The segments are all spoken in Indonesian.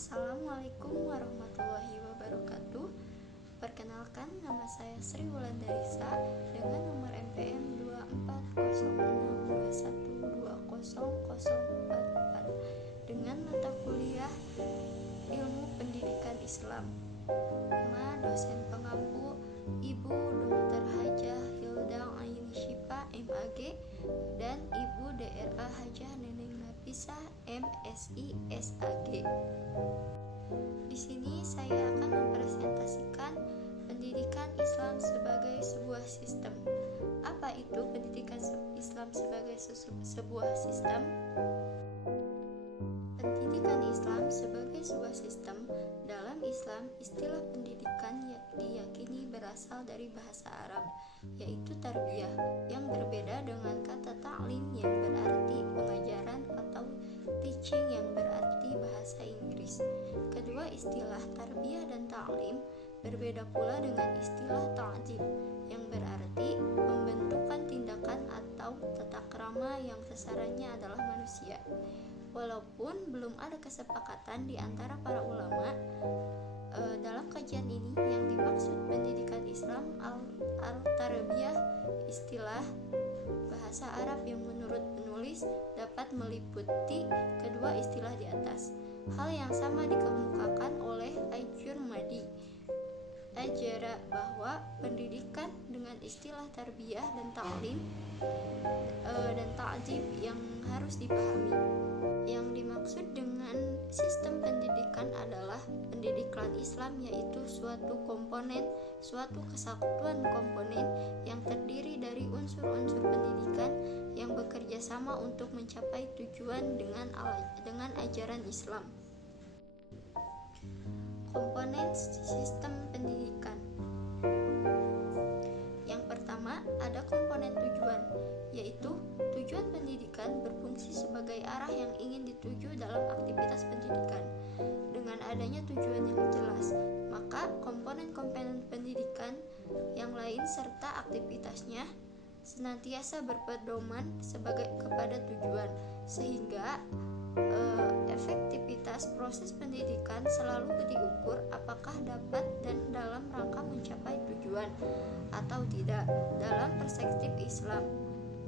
Assalamualaikum warahmatullahi wabarakatuh. Perkenalkan, nama saya Sri Wulandarisa dengan nomor NPM 240621200044 dengan mata kuliah Ilmu Pendidikan Islam. Nama dosen pengampu Ibu Dr. Hajah Hildang Aini Syifa MAG dan Ibu DRA Hajah Neneng Nafisah MSI SAG. Di sini saya akan mempresentasikan pendidikan Islam sebagai sebuah sistem. Apa itu pendidikan Islam sebagai sebuah sistem? Pendidikan Islam sebagai sebuah sistem. Dalam Islam, istilah pendidikan diyakini berasal dari bahasa Arab, yaitu tarbiyah, yang berbeda dengan kata ta'lim yang berarti pengajaran atau teaching yang berarti bahasa Inggris. Kedua istilah tarbiyah dan ta'lim berbeda pula dengan istilah ta'dib yang berarti pembentukan tindakan atau tata krama yang sasarannya adalah manusia. Walaupun belum ada kesepakatan di antara para ulama dalam kajian ini, yang dimaksud pendidikan Islam al-tarbiyah istilah bahasa Arab yang menurut penulis dapat meliputi kedua istilah di atas. Hal yang sama dikemukakan oleh Ajurmadi Ajara bahwa pendidikan dengan istilah tarbiyah dan ta'lim dan ta'jib yang harus dipahami. Yang dimaksud dengan sistem pendidikan adalah pendidikan Islam, yaitu suatu kesatuan komponen yang terdiri dari unsur-unsur pendidikan yang bekerja sama untuk mencapai tujuan dengan ajaran Islam. Komponen sistem pendidikan. Yang pertama, ada komponen tujuan, yaitu tujuan pendidikan berfungsi sebagai arah yang ingin dituju dalam aktivitas pendidikan. Dengan adanya tujuan yang jelas, maka komponen-komponen pendidikan yang lain serta aktivitasnya senantiasa berpedoman kepada tujuan, sehingga efektivitas proses pendidikan selalu diukur apakah dapat dan dalam rangka mencapai tujuan atau tidak dalam perspektif Islam.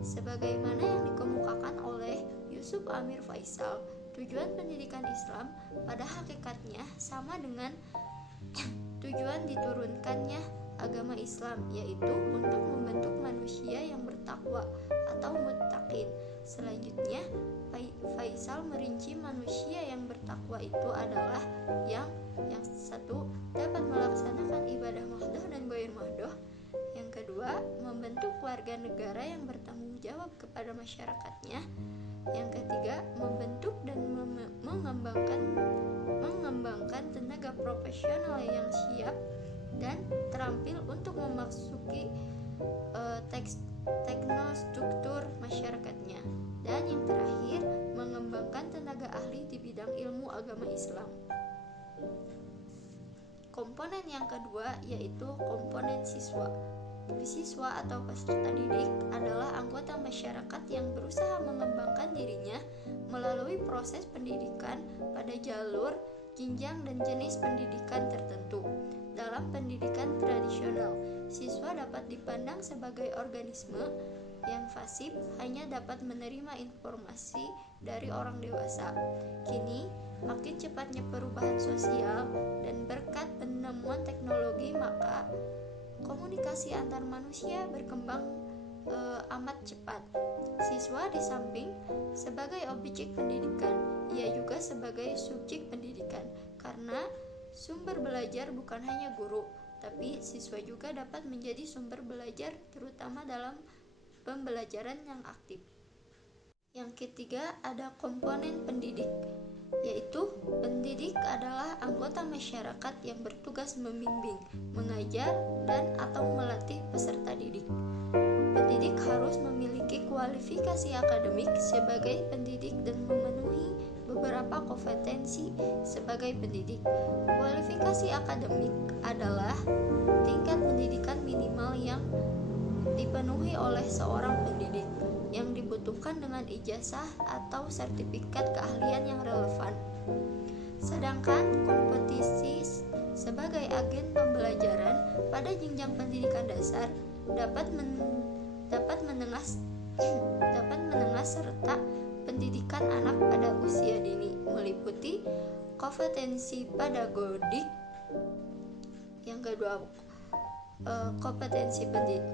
Sebagaimana yang dikemukakan oleh Yusuf Amir Faisal, tujuan pendidikan Islam pada hakikatnya sama dengan tujuan diturunkannya agama Islam, yaitu untuk membentuk manusia yang bertakwa atau muttaqin. Selanjutnya, Faisal merinci manusia yang bertakwa itu adalah yang satu, dapat melaksanakan ibadah mahdoh dan ghair mahdoh. Yang kedua, membentuk warga negara yang bertanggung jawab kepada masyarakatnya. Yang ketiga, membentuk dan mengembangkan tenaga profesional yang siap dan terampil untuk memasuki teknostruktur masyarakatnya. Dan yang terakhir, mengembangkan tenaga ahli di bidang ilmu agama Islam. Komponen yang kedua yaitu komponen siswa. Siswa atau peserta didik adalah anggota masyarakat yang berusaha mengembangkan dirinya melalui proses pendidikan pada jalur, jenjang, dan jenis pendidikan tertentu. Dalam pendidikan tradisional, siswa dapat dipandang sebagai organisme yang pasif, hanya dapat menerima informasi dari orang dewasa. Kini, makin cepatnya perubahan sosial dan berkat penemuan teknologi, maka komunikasi antar manusia berkembang amat cepat. Siswa di samping sebagai objek pendidikan, ia juga sebagai subjek pendidikan, karena sumber belajar bukan hanya guru, tapi siswa juga dapat menjadi sumber belajar, terutama dalam pembelajaran yang aktif. Yang ketiga, ada komponen pendidik, yaitu pendidik adalah anggota masyarakat yang bertugas membimbing, mengajar, dan atau melatih peserta didik. Pendidik harus memiliki kualifikasi akademik sebagai pendidik dan memenuhi beberapa kompetensi sebagai pendidik. Kualifikasi akademik adalah tingkat pendidikan minimal yang dipenuhi oleh seorang pendidik yang dibutuhkan dengan ijazah atau sertifikat keahlian yang relevan. Sedangkan kompetisi sebagai agen pembelajaran pada jenjang pendidikan dasar dapat menengah serta pendidikan anak pada usia dini, meliputi kompetensi pedagodik, yang kedua kompetensi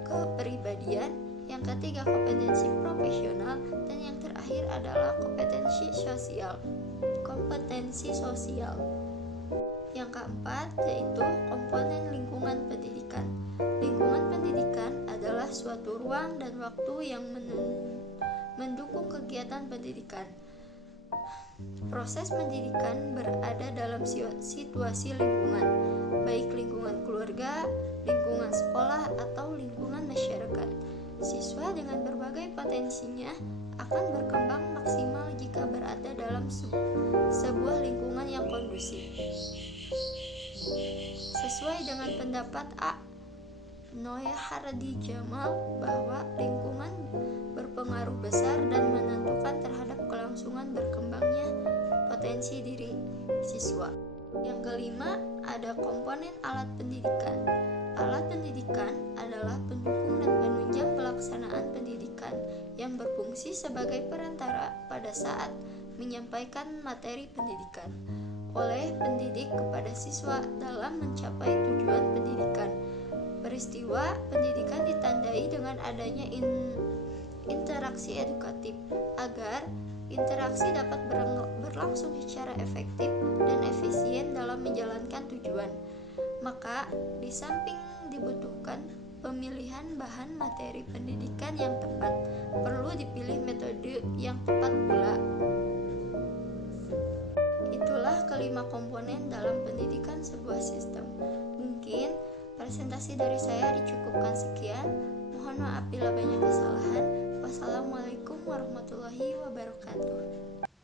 kepribadian, yang ketiga kompetensi profesional, dan yang terakhir adalah kompetensi sosial. Yang keempat yaitu komponen lingkungan pendidikan. Lingkungan pendidikan adalah suatu ruang dan waktu yang mendukung kegiatan pendidikan. Proses pendidikan berada dalam situasi lingkungan, baik lingkungan keluarga, lingkungan sekolah, atau lingkungan masyarakat. Siswa dengan berbagai potensinya akan berkembang maksimal jika berada dalam sebuah lingkungan yang kondusif. Sesuai dengan pendapat A. Noya Hardi Jamal bahwa lingkungan berpengaruh besar dan menentukan terhadap kelangsungan berkembangnya potensi diri siswa. Yang kelima, ada komponen alat pendidikan. Alat pendidikan adalah pendukung dan penunjang pelaksanaan pendidikan yang berfungsi sebagai perantara pada saat menyampaikan materi pendidikan oleh pendidik kepada siswa dalam mencapai tujuan pendidikan. Peristiwa pendidikan ditandai dengan adanya interaksi edukatif agar interaksi dapat berlangsung secara efektif dan efisien dalam menjalankan tujuan. Maka, di samping dibutuhkan pemilihan bahan materi pendidikan yang tepat, perlu dipilih metode yang tepat pula. Itulah kelima komponen dalam pendidikan sebuah sistem. Mungkin presentasi dari saya dicukupkan sekian. Mohon maaf bila banyak kesalahan. Wassalamualaikum warahmatullahi wabarakatuh.